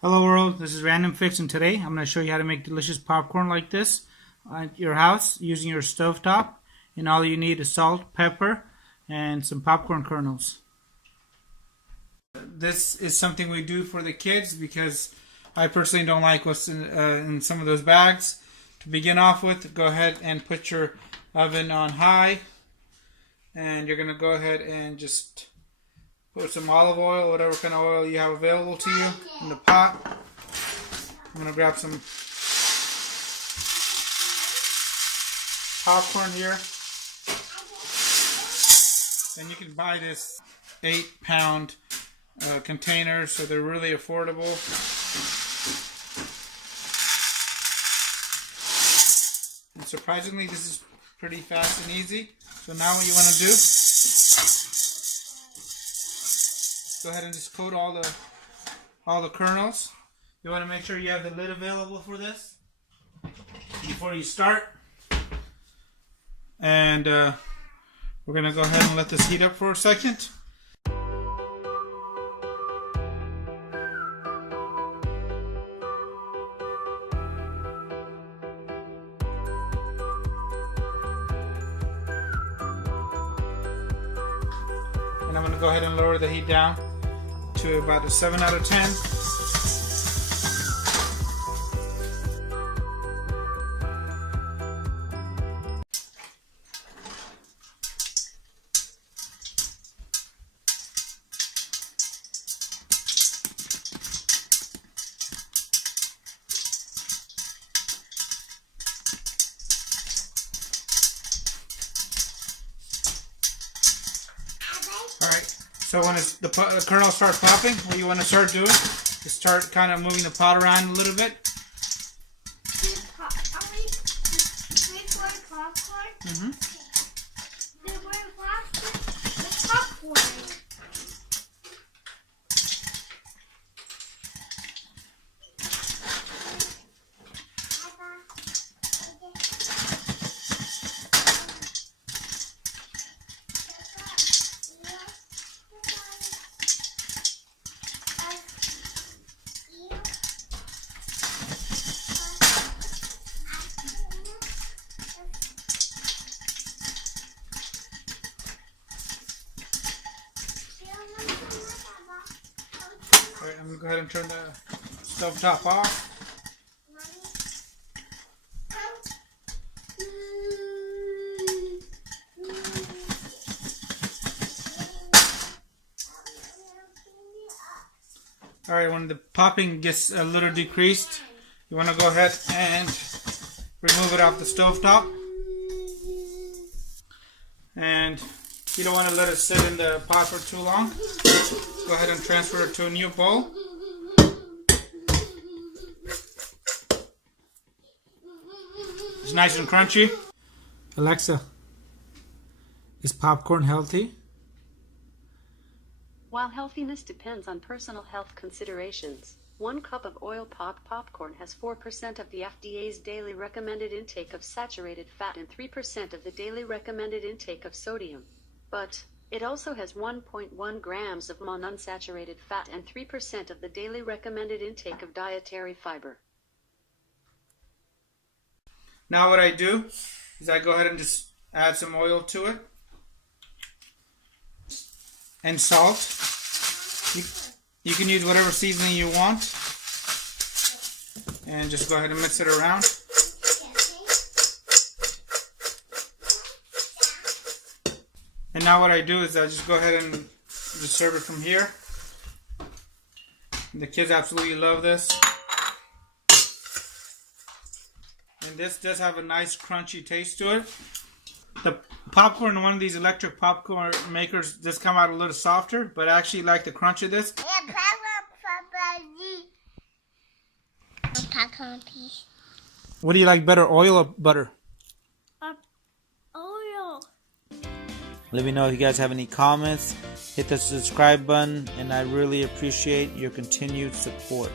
Hello world, this is Random Fix, and today I'm going to show you how to make delicious popcorn like this at your house using your stovetop. And all you need is salt, pepper, and some popcorn kernels. This is something we do for the kids because I personally don't like what's in some of those bags. To begin off with, go ahead and put your oven on high, and you're going to go ahead and just put some olive oil, whatever kind of oil you have available to you, in the pot. I'm going to grab some popcorn here. And you can buy this 8-pound containers, so they're really affordable. And surprisingly, this is pretty fast and easy. So now what you want to do, go ahead and just coat all the kernels. You want to make sure you have the lid available for this before you start. And we're going to go ahead and let this heat up for a second. And I'm going to go ahead and lower the heat down to about a 7 out of 10. Alright, so when the kernels start popping, what you want to start doing is start kind of moving the pot around a little bit. Mm-hmm. Alright, I'm going to go ahead and turn the stove top off. Alright, when the popping gets a little decreased, you want to go ahead and remove it off the stove top. And you don't want to let it sit in the pot for too long. Go ahead and transfer it to a new bowl. It's nice and crunchy. Alexa, is popcorn healthy? While healthiness depends on personal health considerations, 1 cup of oil-popped popcorn has 4% of the FDA's daily recommended intake of saturated fat and 3% of the daily recommended intake of sodium. But it also has 1.1 grams of monounsaturated fat and 3% of the daily recommended intake of dietary fiber. Now what I do is I go ahead and just add some oil to it. And salt. You can use whatever seasoning you want. And just go ahead and mix it around. And now what I do is I just go ahead and just serve it from here. The kids absolutely love this. And this does have a nice crunchy taste to it. The popcorn in one of these electric popcorn makers does come out a little softer, but I actually like the crunch of this. Popcorn, please. What do you like better, oil or butter? Oil. Let me know if you guys have any comments. Hit the subscribe button, and I really appreciate your continued support.